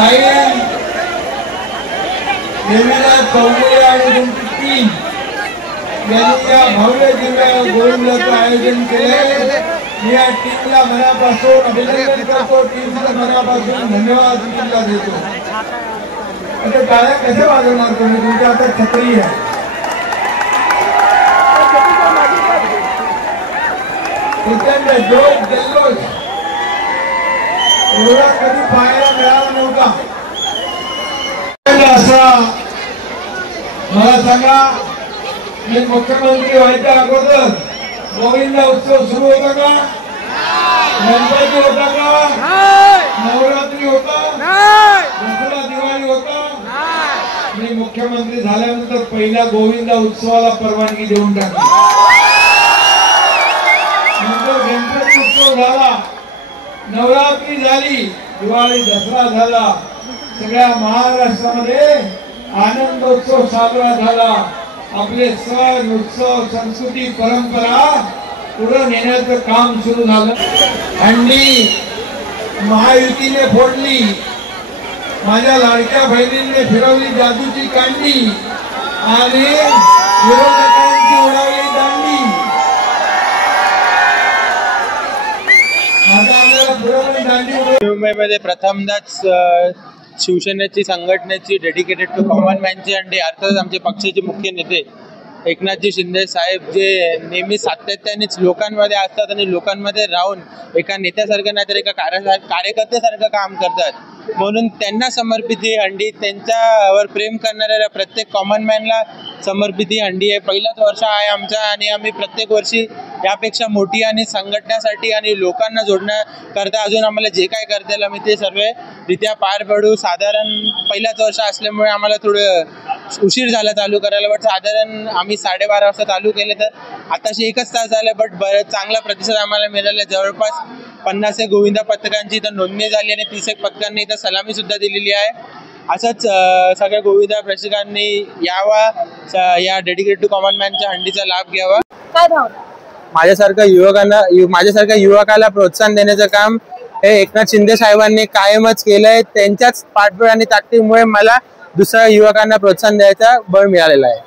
Sine देवीला चौगुले आणि तुमची टीम यांनी या भव्य दिव्य गोविंदाचं आयोजन केले। मी या टीमला मनापासून अभिनंदन करतो, टीमला मनापासून धन्यवाद तुमचा देतो। आता टाळ्या कसे वाजवणार तुम्ही? तुमच्या हातात छत्री आहे। प्रचंड जोश जल्लोष एवढा कधी पाहायला मिळाला नव्हता। असा मला सांगा, मी मुख्यमंत्री व्हायच्या अगोदर गोविंदा उत्सव सुरू होता का? गणपती होता का? नवरात्री होता? दसरा दिवाळी होता? मी मुख्यमंत्री झाल्यानंतर पहिल्या गोविंदा उत्सवाला परवानगी देऊन टाकली। नंतर गणपती उत्सव झाला, नवरात्री झाली, दिवाळी दसरा झाला, सगळ्या महाराष्ट्रामध्ये आनंदोत्सव साजरा झाला। आपले सण उत्सव संस्कृती परंपरा पुढे नेण्याचं काम सुरू झालं। हंडी महायुतीने फोडली, माझ्या लाडक्या बहिणींनी फिरवली जादूची कांडी आणि विरोधकांची उडवली दांडी। आता आपल्याला पुढे दांडी मुंबईमध्ये प्रथमदाच शिवसेनेची संघटनेची डेडिकेटेड टू कॉमन मॅनची हंडी अर्थात आमचे पक्षाचे मुख्य नेते एकनाथजी शिंदे साहेब जे नेहमी सातत्यानेच लोकांमध्ये असतात आणि लोकांमध्ये राहून एका नेत्यासारखं नाही तर एका कार्यकर्त्यासारखं काम करतात, म्हणून त्यांना समर्पित ही हंडी, त्यांच्यावर प्रेम करणाऱ्या प्रत्येक कॉमन मॅनला समर्पित ही हंडी आहे। पहिलाच वर्ष आहे आमचा आणि आम्ही प्रत्येक वर्षी यापेक्षा मोठी आणि संघटनासाठी आणि लोकांना जोडण्याकरता अजून आम्हाला जे काय करता येईल आम्ही ते सर्व रित्या पार पडू। साधारण पहिलाच वर्ष असल्यामुळे आम्हाला थोडं उशीर झाला चालू करायला, बट साधारण आम्ही 12:30 वाजता चालू केले तर आताशी 1 तास झाले, बट चांगला प्रतिसाद आम्हाला मिळाला। जवळपास 50 गोविंदा पथकांची इथं नोंदणी झाली आणि 30 पथकांनी इथं सलामी सुद्धा दिलेली आहे। असंच सगळ्या गोविंदा प्रेक्षकांनी यावा, या डेडिकेटेड टू कॉमन मॅनच्या हंडीचा लाभ घ्यावा। माझ्यासारख्या युवकाला प्रोत्साहन देण्याचं काम हे एकनाथ शिंदे साहेबांनी कायमच केलंय। त्यांच्याच पाठबळ आणि ताकदीमुळे मला दुसऱ्या युवकांना प्रोत्साहन द्यायचा बळ मिळालेला आहे।